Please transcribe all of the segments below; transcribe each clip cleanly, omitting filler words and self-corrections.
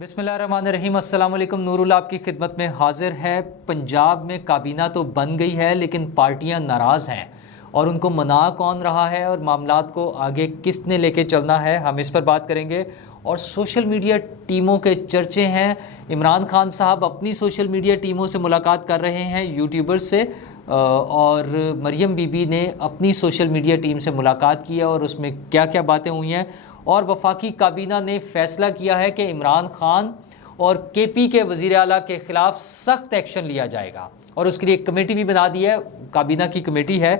بسم اللہ الرحمن الرحیم۔ السلام علیکم۔ نور اللہ آپ کی خدمت میں حاضر ہے۔ پنجاب میں کابینہ تو بن گئی ہے لیکن پارٹیاں ناراض ہیں اور ان کو منا کون رہا ہے اور معاملات کو آگے کس نے لے کے چلنا ہے، ہم اس پر بات کریں گے۔ اور سوشل میڈیا ٹیموں کے چرچے ہیں۔ عمران خان صاحب اپنی سوشل میڈیا ٹیموں سے ملاقات کر رہے ہیں، یوٹیوبرز سے، اور مریم بی بی نے اپنی سوشل میڈیا ٹیم سے ملاقات کی ہے اور اس میں کیا کیا باتیں ہوئی ہیں۔ اور وفاقی کابینہ نے فیصلہ کیا ہے کہ عمران خان اور کے پی کے وزیر اعلیٰ کے خلاف سخت ایکشن لیا جائے گا اور اس کے لیے ایک کمیٹی بھی بنا دی ہے، کابینہ کی کمیٹی ہے،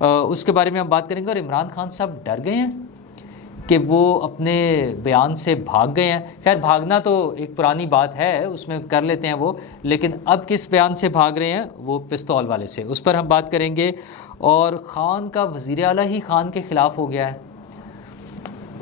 اس کے بارے میں ہم بات کریں گے۔ اور عمران خان صاحب ڈر گئے ہیں کہ وہ اپنے بیان سے بھاگ گئے ہیں۔ خیر بھاگنا تو ایک پرانی بات ہے، اس میں کر لیتے ہیں وہ، لیکن اب کس بیان سے بھاگ رہے ہیں؟ وہ پستول والے سے، اس پر ہم بات کریں گے۔ اور خان کا وزیر اعلیٰ ہی خان کے خلاف ہو گیا ہے،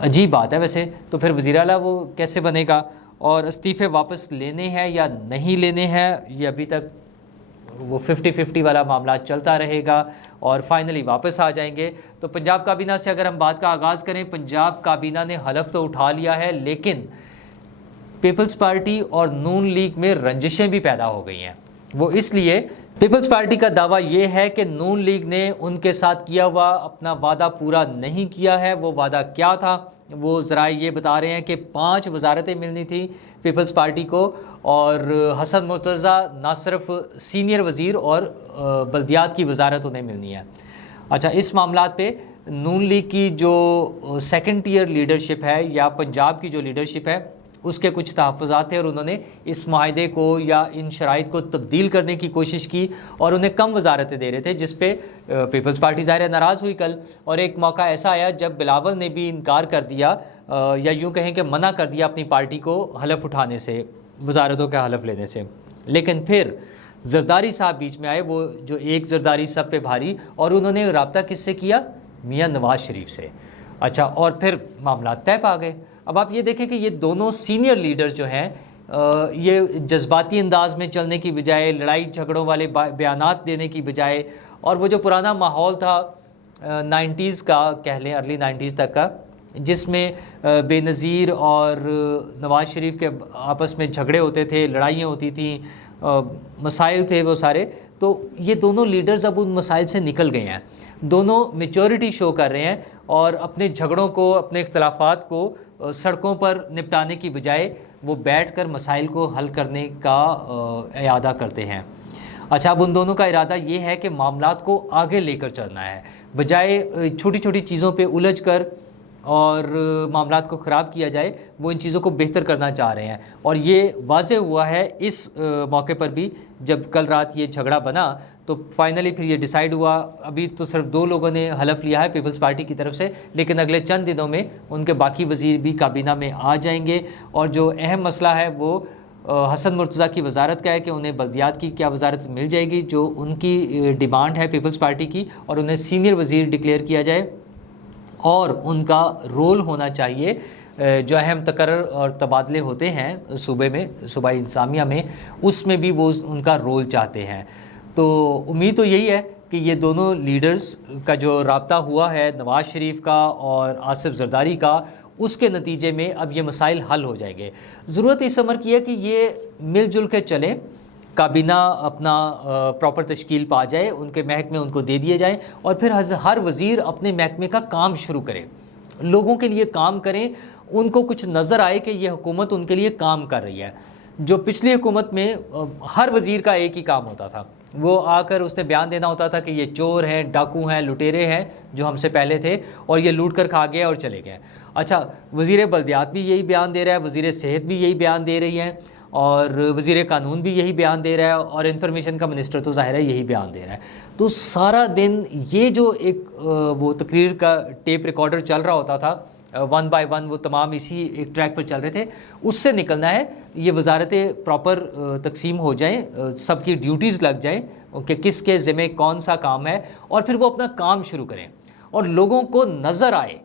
عجیب بات ہے ویسے، تو پھر وزیر اعلیٰ وہ کیسے بنے گا؟ اور استعفے واپس لینے ہیں یا نہیں لینے ہیں، یہ ابھی تک وہ 50-50 والا معاملہ چلتا رہے گا اور فائنلی واپس آ جائیں گے۔ تو پنجاب کابینہ سے اگر ہم بات کا آغاز کریں، پنجاب کابینہ نے حلف تو اٹھا لیا ہے لیکن پیپلز پارٹی اور نون لیگ میں رنجشیں بھی پیدا ہو گئی ہیں۔ وہ اس لیے پیپلز پارٹی کا دعویٰ یہ ہے کہ نون لیگ نے ان کے ساتھ کیا ہوا اپنا وعدہ پورا نہیں کیا ہے۔ وہ وعدہ کیا تھا؟ وہ ذرائع یہ بتا رہے ہیں کہ 5 وزارتیں ملنی تھی پیپلز پارٹی کو، اور حسن مرتضیٰ نہ صرف سینئر وزیر اور بلدیات کی وزارت انہیں ملنی ہے۔ اچھا، اس معاملات پہ نون لیگ کی جو سیکنڈ ٹیئر لیڈرشپ ہے یا پنجاب کی جو لیڈرشپ ہے اس کے کچھ تحفظات تھے اور انہوں نے اس معاہدے کو یا ان شرائط کو تبدیل کرنے کی کوشش کی اور انہیں کم وزارتیں دے رہے تھے، جس پہ پیپلز پارٹی ظاہر ناراض ہوئی کل۔ اور ایک موقع ایسا آیا جب بلاول نے بھی انکار کر دیا، یا یوں کہیں کہ منع کر دیا اپنی پارٹی کو حلف اٹھانے سے، وزارتوں کا حلف لینے سے، لیکن پھر زرداری صاحب بیچ میں آئے، وہ جو ایک زرداری سب پہ بھاری، اور انہوں نے رابطہ کس سے کیا؟ میاں نواز شریف سے۔ اچھا، اور پھر معاملات طے پا گئے۔ اب آپ یہ دیکھیں کہ یہ دونوں سینئر لیڈرز جو ہیں، یہ جذباتی انداز میں چلنے کی بجائے، لڑائی جھگڑوں والے بیانات دینے کی بجائے، اور وہ جو پرانا ماحول تھا 90s کا، کہہ لیں ارلی 90s تک کا، جس میں بے نظیر اور نواز شریف کے آپس میں جھگڑے ہوتے تھے، لڑائیاں ہوتی تھیں، مسائل تھے وہ سارے، تو یہ دونوں لیڈرز اب ان مسائل سے نکل گئے ہیں۔ دونوں میچورٹی شو کر رہے ہیں اور اپنے جھگڑوں کو، اپنے اختلافات کو سڑکوں پر نپٹانے کی بجائے وہ بیٹھ کر مسائل کو حل کرنے کا اعادہ کرتے ہیں۔ اچھا، اب ان دونوں کا ارادہ یہ ہے کہ معاملات کو آگے لے کر چلنا ہے، بجائے چھوٹی چھوٹی چیزوں پہ الجھ کر اور معاملات کو خراب کیا جائے، وہ ان چیزوں کو بہتر کرنا چاہ رہے ہیں۔ اور یہ واضح ہوا ہے اس موقع پر بھی، جب کل رات یہ جھگڑا بنا تو فائنلی پھر یہ ڈیسائیڈ ہوا۔ ابھی تو صرف 2 لوگوں نے حلف لیا ہے پیپلز پارٹی کی طرف سے، لیکن اگلے چند دنوں میں ان کے باقی وزیر بھی کابینہ میں آ جائیں گے۔ اور جو اہم مسئلہ ہے وہ حسن مرتضیٰ کی وزارت کا ہے کہ انہیں بلدیات کی کیا وزارت مل جائے گی، جو ان کی ڈیمانڈ ہے پیپلز پارٹی کی، اور انہیں سینئر وزیر ڈکلیئر کیا جائے، اور ان کا رول ہونا چاہیے جو اہم تقرر اور تبادلے ہوتے ہیں صوبے میں، صوبائی انتظامیہ میں، اس میں بھی وہ ان کا رول چاہتے ہیں۔ تو امید تو یہی ہے کہ یہ دونوں لیڈرز کا جو رابطہ ہوا ہے، نواز شریف کا اور آصف زرداری کا، اس کے نتیجے میں اب یہ مسائل حل ہو جائیں گے۔ ضرورت اس امر کی ہے کہ یہ مل جل کے چلیں، کابینہ اپنا پراپر تشکیل پا جائے، ان کے محکمے ان کو دے دیے جائیں، اور پھر ہر وزیر اپنے محکمے کا کام شروع کرے، لوگوں کے لیے کام کریں، ان کو کچھ نظر آئے کہ یہ حکومت ان کے لیے کام کر رہی ہے۔ جو پچھلی حکومت میں ہر وزیر کا ایک ہی کام ہوتا تھا، وہ آ کر اس نے بیان دینا ہوتا تھا کہ یہ چور ہیں، ڈاکو ہیں، لٹیرے ہیں جو ہم سے پہلے تھے اور یہ لوٹ کر کھا گئے اور چلے گئے۔ اچھا، وزیر بلدیات بھی یہی بیان دے رہا ہے، وزیر صحت بھی یہی بیان دے رہی ہیں، اور وزیر قانون بھی یہی بیان دے رہا ہے، اور انفارمیشن کا منسٹر تو ظاہر ہے یہی بیان دے رہا ہے۔ تو سارا دن یہ جو ایک وہ تقریر کا ٹیپ ریکارڈر چل رہا ہوتا تھا، 1 بائی 1 وہ تمام اسی ایک ٹریک پر چل رہے تھے، اس سے نکلنا ہے۔ یہ وزارتیں پراپر تقسیم ہو جائیں، سب کی ڈیوٹیز لگ جائیں کہ کس کے ذمہ کون سا کام ہے، اور پھر وہ اپنا کام شروع کریں اور لوگوں کو نظر آئے،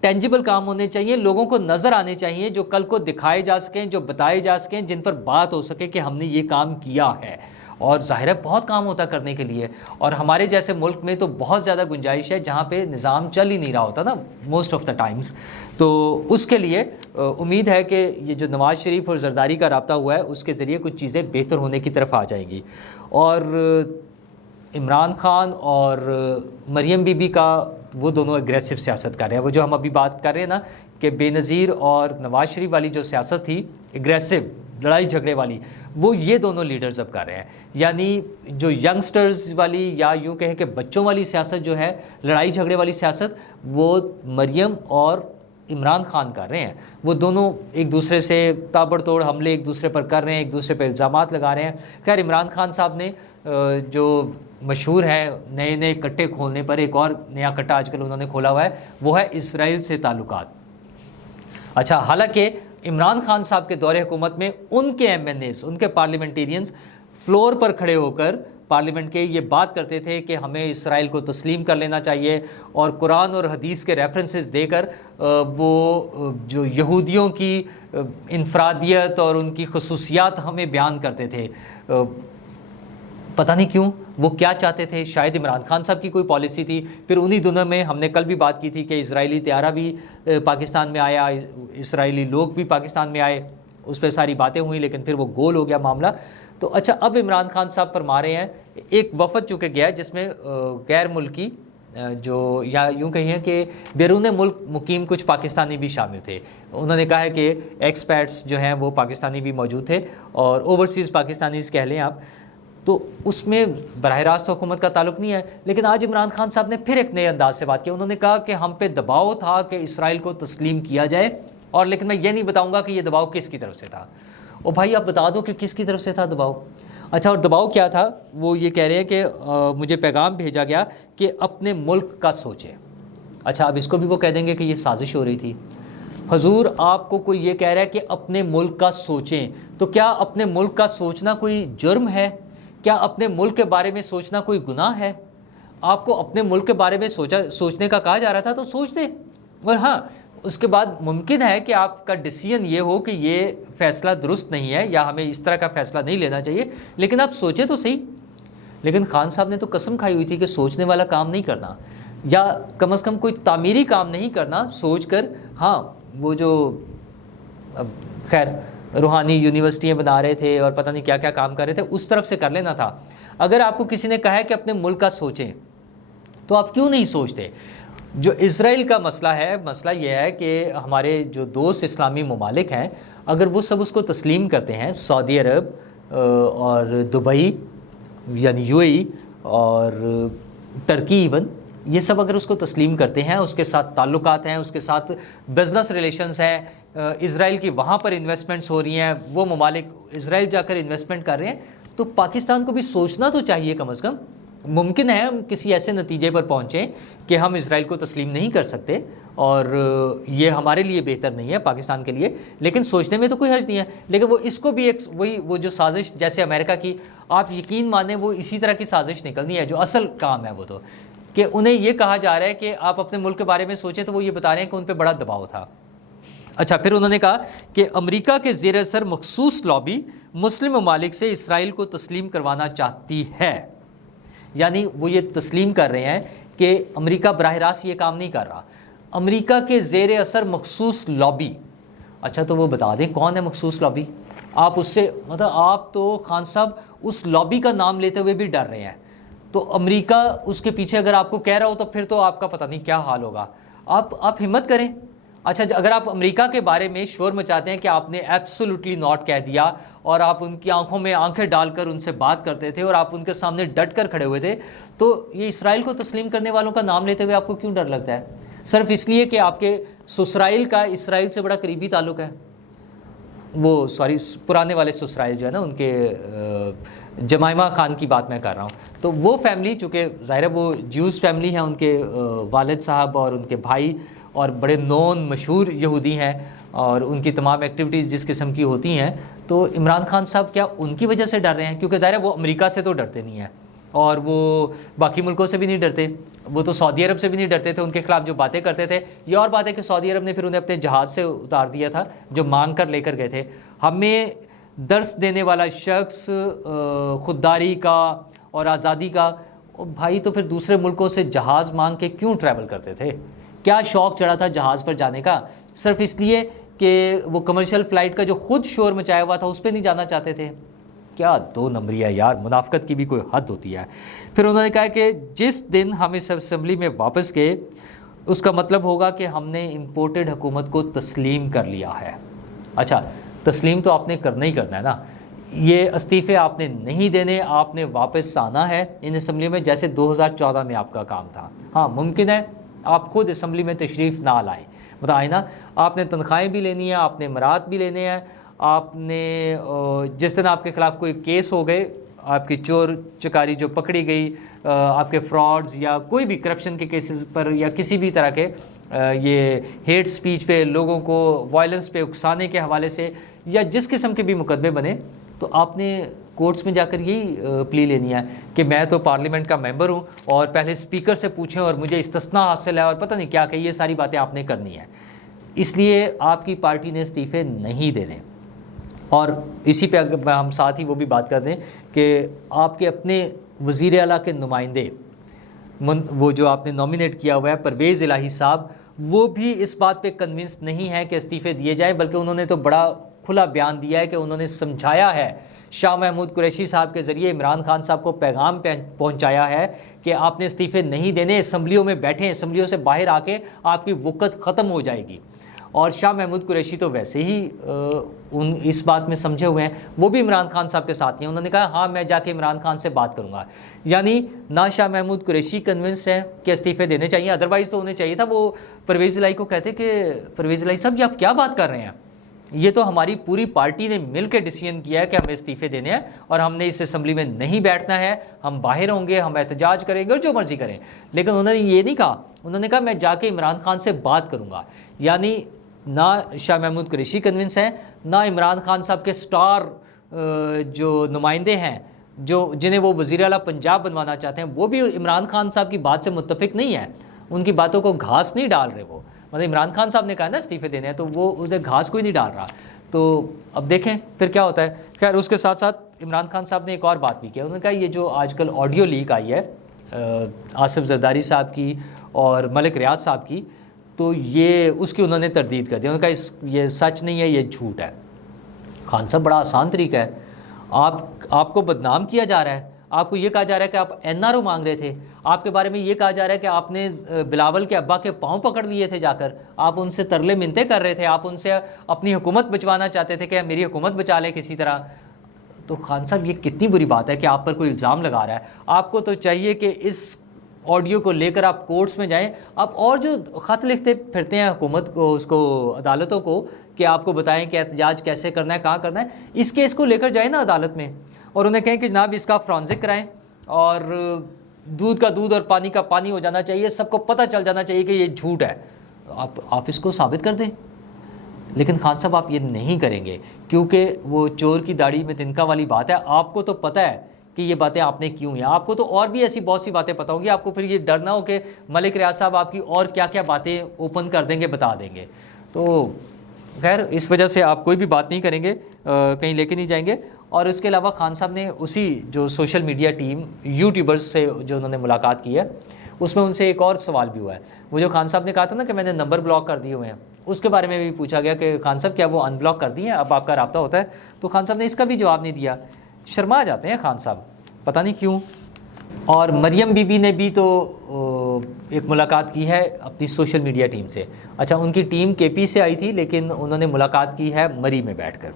ٹینجیبل کام ہونے چاہیے، لوگوں کو نظر آنے چاہیے، جو کل کو دکھائے جا سکیں، جو بتائے جا سکیں، جن پر بات ہو سکے کہ ہم نے یہ کام کیا ہے۔ اور ظاہر ہے بہت کام ہوتا کرنے کے لیے، اور ہمارے جیسے ملک میں تو بہت زیادہ گنجائش ہے جہاں پہ نظام چل ہی نہیں رہا ہوتا نا موسٹ آف دا ٹائمز. تو اس کے لیے امید ہے کہ یہ جو نواز شریف اور زرداری کا رابطہ ہوا ہے اس کے ذریعے کچھ چیزیں بہتر ہونے کی طرف آ جائیں گی. اور عمران خان اور مریم بی بی کا وہ دونوں اگریسو سیاست کر رہے ہیں. وہ جو ہم ابھی بات کر رہے ہیں نا کہ بے نظیر اور نواز شریف والی جو سیاست تھی اگریسو لڑائی جھگڑے والی، وہ یہ دونوں لیڈرز اب کر رہے ہیں. یعنی جو ینگسٹرز والی یا یوں کہیں کہ بچوں والی سیاست جو ہے، لڑائی جھگڑے والی سیاست، وہ مریم اور عمران خان کر رہے ہیں. وہ دونوں ایک دوسرے سے تابڑ توڑ حملے ایک دوسرے پر کر رہے ہیں، ایک دوسرے پہ الزامات لگا رہے ہیں. خیر عمران خان صاحب نے جو مشہور ہے نئے نئے کٹے کھولنے پر، ایک اور نیا کٹا آج کل انہوں نے کھولا ہوا ہے، وہ ہے اسرائیل سے تعلقات. اچھا، حالانکہ عمران خان صاحب کے دور حکومت میں ان کے ایم این ایز، ان کے پارلیمنٹیرینز فلور پر کھڑے ہو کر پارلیمنٹ کے یہ بات کرتے تھے کہ ہمیں اسرائیل کو تسلیم کر لینا چاہیے، اور قرآن اور حدیث کے ریفرنسز دے کر وہ جو یہودیوں کی انفرادیت اور ان کی خصوصیات ہمیں بیان کرتے تھے. پتہ نہیں کیوں، وہ کیا چاہتے تھے؟ شاید عمران خان صاحب کی کوئی پالیسی تھی. پھر انہی دنوں میں ہم نے کل بھی بات کی تھی کہ اسرائیلی طیارہ بھی پاکستان میں آیا، اسرائیلی لوگ بھی پاکستان میں آئے، اس پہ ساری باتیں ہوئیں، لیکن پھر وہ گول ہو گیا معاملہ. تو اچھا، اب عمران خان صاحب فرما رہے ہیں، ایک وفد چکے گیا جس میں غیر ملکی جو یا یوں کہیں کہ بیرون ملک مقیم کچھ پاکستانی بھی شامل تھے. انہوں نے کہا ہے کہ ایکسپیٹس جو ہیں وہ پاکستانی بھی موجود تھے، اور اوورسیز پاکستانیز کہہ لیں آپ. تو اس میں براہ راست حکومت کا تعلق نہیں ہے. لیکن آج عمران خان صاحب نے پھر ایک نئے انداز سے بات کی. انہوں نے کہا کہ ہم پہ دباؤ تھا کہ اسرائیل کو تسلیم کیا جائے، اور لیکن میں یہ نہیں بتاؤں گا کہ یہ دباؤ کس کی طرف سے تھا. اور بھائی آپ بتا دو کہ کس کی طرف سے تھا دباؤ. اچھا، اور دباؤ کیا تھا؟ وہ یہ کہہ رہے ہیں کہ مجھے پیغام بھیجا گیا کہ اپنے ملک کا سوچیں. اچھا، اب اس کو بھی وہ کہہ دیں گے کہ یہ سازش ہو رہی تھی. حضور، آپ کو کوئی یہ کہہ رہا ہے کہ اپنے ملک کا سوچیں، تو کیا اپنے ملک کا سوچنا کوئی جرم ہے؟ کیا اپنے ملک کے بارے میں سوچنا کوئی گناہ ہے؟ آپ کو اپنے ملک کے بارے میں سوچنے کا کہا جا رہا تھا تو سوچ دیں. اور ہاں، اس کے بعد ممکن ہے کہ آپ کا ڈیسیژن یہ ہو کہ یہ فیصلہ درست نہیں ہے یا ہمیں اس طرح کا فیصلہ نہیں لینا چاہیے، لیکن آپ سوچیں تو صحیح. لیکن خان صاحب نے تو قسم کھائی ہوئی تھی کہ سوچنے والا کام نہیں کرنا، یا کم از کم کوئی تعمیری کام نہیں کرنا سوچ کر. ہاں، وہ جو خیر روحانی یونیورسٹیاں بنا رہے تھے اور پتہ نہیں کیا کیا کام کر رہے تھے، اس طرف سے کر لینا تھا. اگر آپ کو کسی نے کہا ہے کہ اپنے ملک کا سوچیں تو آپ کیوں نہیں سوچتے؟ جو اسرائیل کا مسئلہ ہے، مسئلہ یہ ہے کہ ہمارے جو دوست اسلامی ممالک ہیں، اگر وہ سب اس کو تسلیم کرتے ہیں، سعودی عرب اور دبئی یعنی یو اے ای اور ٹرکی ایون، یہ سب اگر اس کو تسلیم کرتے ہیں، اس کے ساتھ تعلقات ہیں، اس کے ساتھ بزنس ریلیشنز ہیں، اسرائیل کی وہاں پر انویسٹمنٹس ہو رہی ہیں، وہ ممالک اسرائیل جا کر انویسٹمنٹ کر رہے ہیں، تو پاکستان کو بھی سوچنا تو چاہیے کم از کم. ممکن ہے ہم کسی ایسے نتیجے پر پہنچیں کہ ہم اسرائیل کو تسلیم نہیں کر سکتے اور یہ ہمارے لیے بہتر نہیں ہے پاکستان کے لیے، لیکن سوچنے میں تو کوئی حرج نہیں ہے. لیکن وہ اس کو بھی ایک وہ جو سازش جیسے امریکہ کی، آپ یقین مانیں وہ اسی طرح کی سازش نکلنی ہے. جو اصل کام ہے وہ تو کہ انہیں یہ کہا جا رہا ہے کہ آپ اپنے ملک کے بارے میں سوچیں، تو وہ یہ بتا رہے ہیں کہ ان پہ بڑا دباؤ تھا. اچھا، پھر انہوں نے کہا کہ امریکہ کے زیر اثر مخصوص لابی مسلم ممالک سے اسرائیل کو تسلیم کروانا چاہتی ہے. یعنی وہ یہ تسلیم کر رہے ہیں کہ امریکہ براہ راست یہ کام نہیں کر رہا. امریکہ کے زیر اثر مخصوص لابی. اچھا، تو وہ بتا دیں کون ہے مخصوص لابی؟ آپ اس سے مطلب آپ تو خان صاحب اس لابی کا نام لیتے ہوئے بھی ڈر رہے ہیں. تو امریکہ اس کے پیچھے اگر آپ کو کہہ رہا ہو تو پھر تو آپ کا پتہ نہیں کیا حال ہوگا. آپ ہمت کریں. اچھا، اگر آپ امریکہ کے بارے میں شور مچاتے ہیں کہ آپ نے ایبسولوٹلی ناٹ کہہ دیا اور آپ ان کی آنکھوں میں آنکھیں ڈال کر ان سے بات کرتے تھے اور آپ ان کے سامنے ڈٹ کر کھڑے ہوئے تھے، تو یہ اسرائیل کو تسلیم کرنے والوں کا نام لیتے ہوئے آپ کو کیوں ڈر لگتا ہے؟ صرف اس لیے کہ آپ کے سسرائیل کا اسرائیل سے بڑا قریبی تعلق ہے. وہ پرانے والے سسرائیل جو ہے نا، ان کے جمائمہ خان کی بات میں کر رہا ہوں. تو وہ فیملی چونکہ ظاہر ہے وہ جیوز فیملی ہے، ان کے والد صاحب اور ان کے بھائی اور بڑے نون مشہور یہودی ہیں، اور ان کی تمام ایکٹیویٹیز جس قسم کی ہوتی ہیں، تو عمران خان صاحب کیا ان کی وجہ سے ڈر رہے ہیں؟ کیونکہ ظاہر ہے وہ امریکہ سے تو ڈرتے نہیں ہیں اور وہ باقی ملکوں سے بھی نہیں ڈرتے، وہ تو سعودی عرب سے بھی نہیں ڈرتے تھے. ان کے خلاف جو باتیں کرتے تھے، یہ اور بات ہے کہ سعودی عرب نے پھر انہیں اپنے جہاز سے اتار دیا تھا جو مانگ کر لے کر گئے تھے. ہمیں درس دینے والا شخص خودداری کا اور آزادی کا، بھائی تو پھر دوسرے ملکوں سے جہاز مانگ کے کیوں ٹریول کرتے تھے؟ کیا شوق چڑھا تھا جہاز پر جانے کا؟ صرف اس لیے کہ وہ کمرشل فلائٹ کا جو خود شور مچایا ہوا تھا اس پہ نہیں جانا چاہتے تھے؟ کیا دو نمبری ہے یار، منافقت کی بھی کوئی حد ہوتی ہے۔ پھر انہوں نے کہا کہ جس دن ہم اس اسمبلی میں واپس گئے اس کا مطلب ہوگا کہ ہم نے امپورٹڈ حکومت کو تسلیم کر لیا ہے۔ اچھا، تسلیم تو آپ نے کرنا ہی کرنا ہے نا، یہ استعفے آپ نے نہیں دینے، آپ نے واپس آنا ہے ان اسمبلی میں جیسے 2014 میں آپ کا کام تھا۔ ہاں ممکن ہے آپ خود اسمبلی میں تشریف نہ لائیں، بتائیں نا، آپ نے تنخواہیں بھی لینی ہیں، آپ نے امرات بھی لینے ہیں، آپ نے جس دن آپ کے خلاف کوئی کیس ہو گئے، آپ کی چور چکاری جو پکڑی گئی، آپ کے فراڈز یا کوئی بھی کرپشن کے کیسز پر یا کسی بھی طرح کے یہ ہیٹ سپیچ پہ، لوگوں کو وائلنس پہ اکسانے کے حوالے سے یا جس قسم کے بھی مقدمے بنے، تو آپ نے کورٹس میں جا کر یہی پلی لینی ہے کہ میں تو پارلیمنٹ کا ممبر ہوں اور پہلے اسپیکر سے پوچھیں اور مجھے استثناء حاصل ہے اور پتہ نہیں کیا کہ یہ ساری باتیں آپ نے کرنی ہیں۔ اس لیے آپ کی پارٹی نے استعفے نہیں دینے۔ اور اسی پہ اگر ہم ساتھ ہی وہ بھی بات کر دیں کہ آپ کے اپنے وزیر اعلیٰ کے نمائندے وہ جو آپ نے نامینیٹ کیا ہوا ہے پرویز الہی صاحب، وہ بھی اس بات پہ کنونس نہیں ہے کہ استعفے دیے جائیں، بلکہ انہوں نے تو بڑا کھلا بیان دیا ہے کہ انہوں نے سمجھایا ہے، شاہ محمود قریشی صاحب کے ذریعے عمران خان صاحب کو پیغام پہنچایا ہے کہ آپ نے استعفے نہیں دینے، اسمبلیوں میں بیٹھیں، اسمبلیوں سے باہر آ کے آپ کی وقت ختم ہو جائے گی۔ اور شاہ محمود قریشی تو ویسے ہی اس بات میں سمجھے ہوئے ہیں، وہ بھی عمران خان صاحب کے ساتھ ہیں، انہوں نے کہا ہاں میں جا کے عمران خان سے بات کروں گا۔ یعنی نہ شاہ محمود قریشی کنونسڈ ہے کہ استعفے دینے چاہیے، ادروائز تو انہیں چاہیے تھا وہ پرویز الہی کو کہتے کہ پرویز الہی صاحب یہ آپ کیا بات کر رہے ہیں، یہ تو ہماری پوری پارٹی نے مل کے ڈیسیژن کیا ہے کہ ہمیں استعفے دینے ہیں اور ہم نے اس اسمبلی میں نہیں بیٹھنا ہے، ہم باہر ہوں گے، ہم احتجاج کریں گے اور جو مرضی کریں۔ لیکن انہوں نے یہ نہیں کہا، انہوں نے کہا میں جا کے عمران خان سے بات کروں گا۔ یعنی نہ شاہ محمود قریشی کنونس ہیں، نہ عمران خان صاحب کے سٹار جو نمائندے ہیں جنہیں وہ وزیر اعلیٰ پنجاب بنوانا چاہتے ہیں، وہ بھی عمران خان صاحب کی بات سے متفق نہیں ہے، ان کی باتوں کو گھاس نہیں ڈال رہے وہ، مطلب عمران خان صاحب نے کہا نا استعفے دینے ہیں تو وہ ادھر گھاس کوئی نہیں ڈال رہا۔ تو اب دیکھیں پھر کیا ہوتا ہے۔ خیر اس کے ساتھ ساتھ عمران خان صاحب نے ایک اور بات بھی کیا، انہوں نے کہا یہ جو آج کل آڈیو لیک آئی ہے آصف زرداری صاحب کی اور ملک ریاض صاحب کی، تو یہ اس کی انہوں نے تردید کر دی، انہوں نے کہا یہ سچ نہیں ہے، یہ جھوٹ ہے۔ خان صاحب بڑا آسان طریقہ ہے، آپ کو بدنام کیا جا رہا ہے، آپ کو یہ کہا جا رہا ہے کہ آپ این آر او مانگ رہے تھے، آپ کے بارے میں یہ کہا جا رہا ہے کہ آپ نے بلاول کے ابا کے پاؤں پکڑ لیے تھے جا کر، آپ ان سے ترلے منتیں کر رہے تھے، آپ ان سے اپنی حکومت بچوانا چاہتے تھے کہ میری حکومت بچا لے کسی طرح۔ تو خان صاحب یہ کتنی بری بات ہے کہ آپ پر کوئی الزام لگا رہا ہے، آپ کو تو چاہیے کہ اس آڈیو کو لے کر آپ کورٹس میں جائیں، آپ اور جو خط لکھتے پھرتے ہیں حکومت کو، اس کو عدالتوں کو کہ آپ کو بتائیں کہ احتجاج کیسے کرنا ہے، کہاں کرنا ہے، اس کیس کو لے کر جائیں نا عدالت میں اور انہیں کہیں کہ جناب اس کا فرانزک کرائیں اور دودھ کا دودھ اور پانی کا پانی ہو جانا چاہیے، سب کو پتہ چل جانا چاہیے کہ یہ جھوٹ ہے، آپ اس کو ثابت کر دیں۔ لیکن خان صاحب آپ یہ نہیں کریں گے کیونکہ وہ چور کی داڑھی میں تنکا والی بات ہے، آپ کو تو پتہ ہے کہ یہ باتیں آپ نے کیوں ہیں، آپ کو تو اور بھی ایسی بہت سی باتیں پتہ ہوں گی، آپ کو پھر یہ ڈر نہ ہو کہ ملک ریاض صاحب آپ کی اور کیا کیا باتیں اوپن کر دیں گے، بتا دیں گے۔ تو خیر اس وجہ سے آپ کوئی بھی بات نہیں کریں گے، کہیں لے کے نہیں جائیں گے۔ اور اس کے علاوہ خان صاحب نے اسی جو سوشل میڈیا ٹیم یوٹیوبرز سے جو انہوں نے ملاقات کی ہے، اس میں ان سے ایک اور سوال بھی ہوا ہے، وہ جو خان صاحب نے کہا تھا نا کہ میں نے نمبر بلاک کر دیے ہوئے ہیں، اس کے بارے میں بھی پوچھا گیا کہ خان صاحب کیا وہ ان بلاک کر دیے ہیں، اب آپ کا رابطہ ہوتا ہے؟ تو خان صاحب نے اس کا بھی جواب نہیں دیا، شرما جاتے ہیں خان صاحب پتہ نہیں کیوں۔ اور مریم بی بی نے بھی تو ایک ملاقات کی ہے اپنی سوشل میڈیا ٹیم سے، اچھا ان کی ٹیم کے پی سے آئی تھی لیکن انہوں نے ملاقات کی ہے مری میں بیٹھ کر،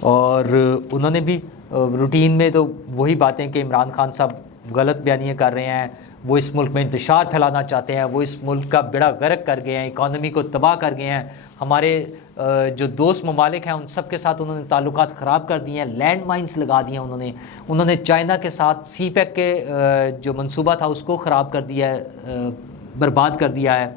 اور انہوں نے بھی روٹین میں تو وہی باتیں کہ عمران خان صاحب غلط بیانیاں کر رہے ہیں، وہ اس ملک میں انتشار پھیلانا چاہتے ہیں، وہ اس ملک کا بیڑا غرق کر گئے ہیں، اکانومی کو تباہ کر گئے ہیں، ہمارے جو دوست ممالک ہیں ان سب کے ساتھ انہوں نے تعلقات خراب کر دیے ہیں، لینڈ مائنز لگا دیے ہیں، انہوں نے چائنا کے ساتھ سی پیک کے جو منصوبہ تھا اس کو خراب کر دیا ہے، برباد کر دیا ہے،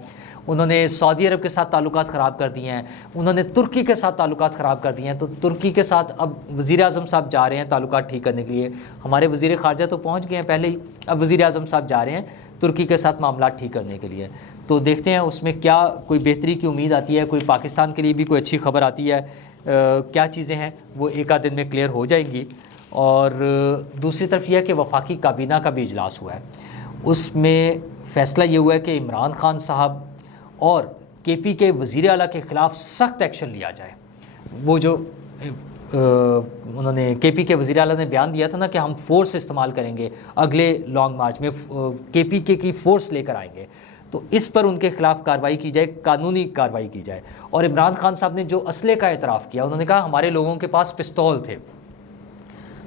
انہوں نے سعودی عرب کے ساتھ تعلقات خراب کر دیے ہیں، انہوں نے ترکی کے ساتھ تعلقات خراب کر دیے ہیں۔ تو ترکی کے ساتھ اب وزیر اعظم صاحب جا رہے ہیں تعلقات ٹھیک کرنے کے لیے، ہمارے وزیر خارجہ تو پہنچ گئے ہیں پہلے ہی، اب وزیر اعظم صاحب جا رہے ہیں ترکی کے ساتھ معاملات ٹھیک کرنے کے لیے۔ تو دیکھتے ہیں اس میں کیا کوئی بہتری کی امید آتی ہے، کوئی پاکستان کے لیے بھی کوئی اچھی خبر آتی ہے کیا چیزیں ہیں وہ ایک آدھ دن میں کلیئر ہو جائیں گی. اور دوسری طرف یہ ہے کہ وفاقی کابینہ کا بھی اجلاس ہوا ہے, اس میں فیصلہ یہ ہوا ہے کہ عمران خان صاحب اور کے پی کے وزیر اعلیٰ کے خلاف سخت ایکشن لیا جائے. وہ جو انہوں نے کے پی کے وزیر اعلیٰ نے بیان دیا تھا نا کہ ہم فورس استعمال کریں گے اگلے لانگ مارچ میں, کے پی کے کی فورس لے کر آئیں گے, تو اس پر ان کے خلاف کارروائی کی جائے, قانونی کارروائی کی جائے. اور عمران خان صاحب نے جو اسلحے کا اعتراف کیا, انہوں نے کہا ہمارے لوگوں کے پاس پستول تھے,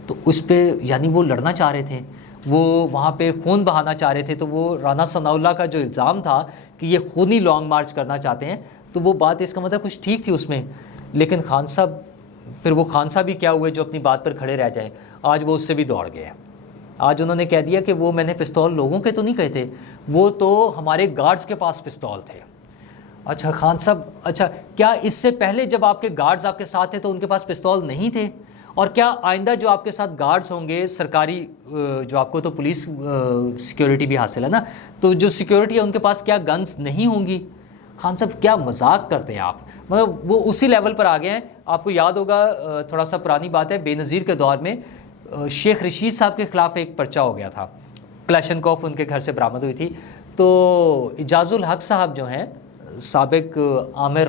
تو اس پہ یعنی وہ لڑنا چاہ رہے تھے, وہ وہاں پہ خون بہانا چاہ رہے تھے. تو وہ رانا ثناء اللہ کا جو الزام تھا کہ یہ خونی لانگ مارچ کرنا چاہتے ہیں, تو وہ بات اس کا مطلب کچھ ٹھیک تھی اس میں, لیکن خان صاحب پھر وہ خان صاحب ہی کیا ہوئے جو اپنی بات پر کھڑے رہ جائیں. آج وہ اس سے بھی دوڑ گئے ہیں. آج انہوں نے کہہ دیا کہ وہ میں نے پستول لوگوں کے تو نہیں کہے تھے, وہ تو ہمارے گارڈز کے پاس پستول تھے. اچھا خان صاحب, اچھا کیا اس سے پہلے جب آپ کے گارڈز آپ کے ساتھ تھے تو ان کے پاس پستول نہیں تھے؟ اور کیا آئندہ جو آپ کے ساتھ گارڈز ہوں گے سرکاری, جو آپ کو تو پولیس سیکیورٹی بھی حاصل ہے نا, تو جو سیکیورٹی ہے ان کے پاس کیا گنز نہیں ہوں گی؟ خان صاحب کیا مذاق کرتے ہیں آپ, مطلب وہ اسی لیول پر آ گئے ہیں. آپ کو یاد ہوگا تھوڑا سا پرانی بات ہے, بے نظیر کے دور میں شیخ رشید صاحب کے خلاف ایک پرچہ ہو گیا تھا, کلاشنکوف ان کے گھر سے برآمد ہوئی تھی. تو اجاز الحق صاحب جو ہیں, سابق عامر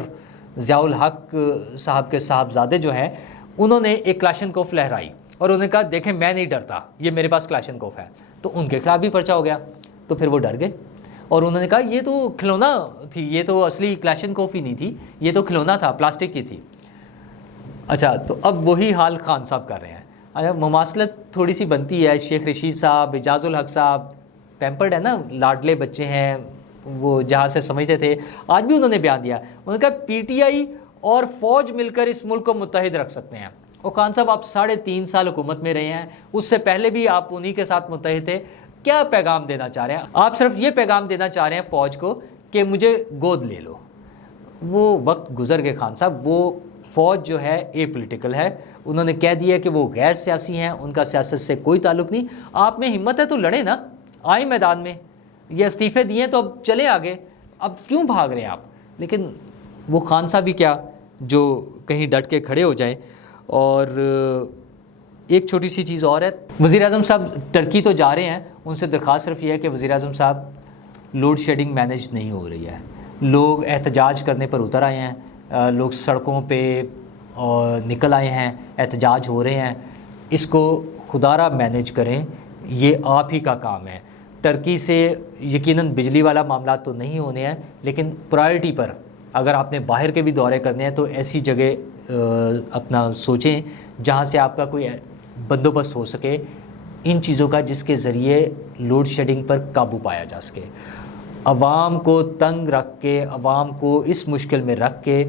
ضیاء الحق صاحب کے صاحبزادے جو ہیں, انہوں نے ایک کلاشنکوف لہرائی اور انہوں نے کہا دیکھیں میں نہیں ڈرتا, یہ میرے پاس کلاشنکوف ہے. تو ان کے خلاف بھی پرچہ ہو گیا, تو پھر وہ ڈر گئے اور انہوں نے کہا یہ تو کھلونا تھی, یہ تو اصلی کلاشنکوف ہی نہیں تھی, یہ تو کھلونا تھا, پلاسٹک کی تھی. اچھا تو اب وہی حال خان صاحب کر رہے ہیں. اچھا مماثلت تھوڑی سی بنتی ہے, شیخ رشید صاحب, اجاز الحق صاحب پیمپرڈ ہے نا, لاڈلے بچے ہیں, وہ جہاں سے سمجھتے تھے. آج بھی انہوں نے بیان دیا, انہوں نے کہا پی ٹی آئی اور فوج مل کر اس ملک کو متحد رکھ سکتے ہیں. اور خان صاحب آپ 3.5 سال حکومت میں رہے ہیں, اس سے پہلے بھی آپ انہی کے ساتھ متحد تھے. کیا پیغام دینا چاہ رہے ہیں آپ؟ صرف یہ پیغام دینا چاہ رہے ہیں فوج کو کہ مجھے گود لے لو. وہ وقت گزر گئے خان صاحب. وہ فوج جو ہے اے پولیٹیکل ہے, انہوں نے کہہ دیا کہ وہ غیر سیاسی ہیں, ان کا سیاست سے کوئی تعلق نہیں. آپ میں ہمت ہے تو لڑیں نا, آئیں میدان میں. یہ استعفے دیے تو اب چلے آگے, اب کیوں بھاگ رہے ہیں آپ؟ لیکن وہ خان صاحب ہی کیا جو کہیں ڈٹ کے کھڑے ہو جائیں. اور ایک چھوٹی سی چیز اور ہے, وزیر اعظم صاحب ٹرکی تو جا رہے ہیں, ان سے درخواست صرف یہ ہے کہ وزیر اعظم صاحب لوڈ شیڈنگ مینیج نہیں ہو رہی ہے. لوگ احتجاج کرنے پر اتر آئے ہیں, لوگ سڑکوں پہ نکل آئے ہیں, احتجاج ہو رہے ہیں. اس کو خدا را مینیج کریں, یہ آپ ہی کا کام ہے. ٹرکی سے یقیناً بجلی والا معاملات تو نہیں ہونے ہیں, لیکن پرائرٹی پر اگر آپ نے باہر کے بھی دورے کرنے ہیں تو ایسی جگہ اپنا سوچیں جہاں سے آپ کا کوئی بندوبست ہو سکے ان چیزوں کا, جس کے ذریعے لوڈ شیڈنگ پر قابو پایا جا سکے. عوام کو تنگ رکھ کے, عوام کو اس مشکل میں رکھ کے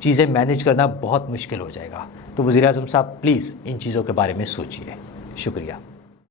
چیزیں مینیج کرنا بہت مشکل ہو جائے گا. تو وزیر اعظم صاحب پلیز ان چیزوں کے بارے میں سوچیے. شکریہ.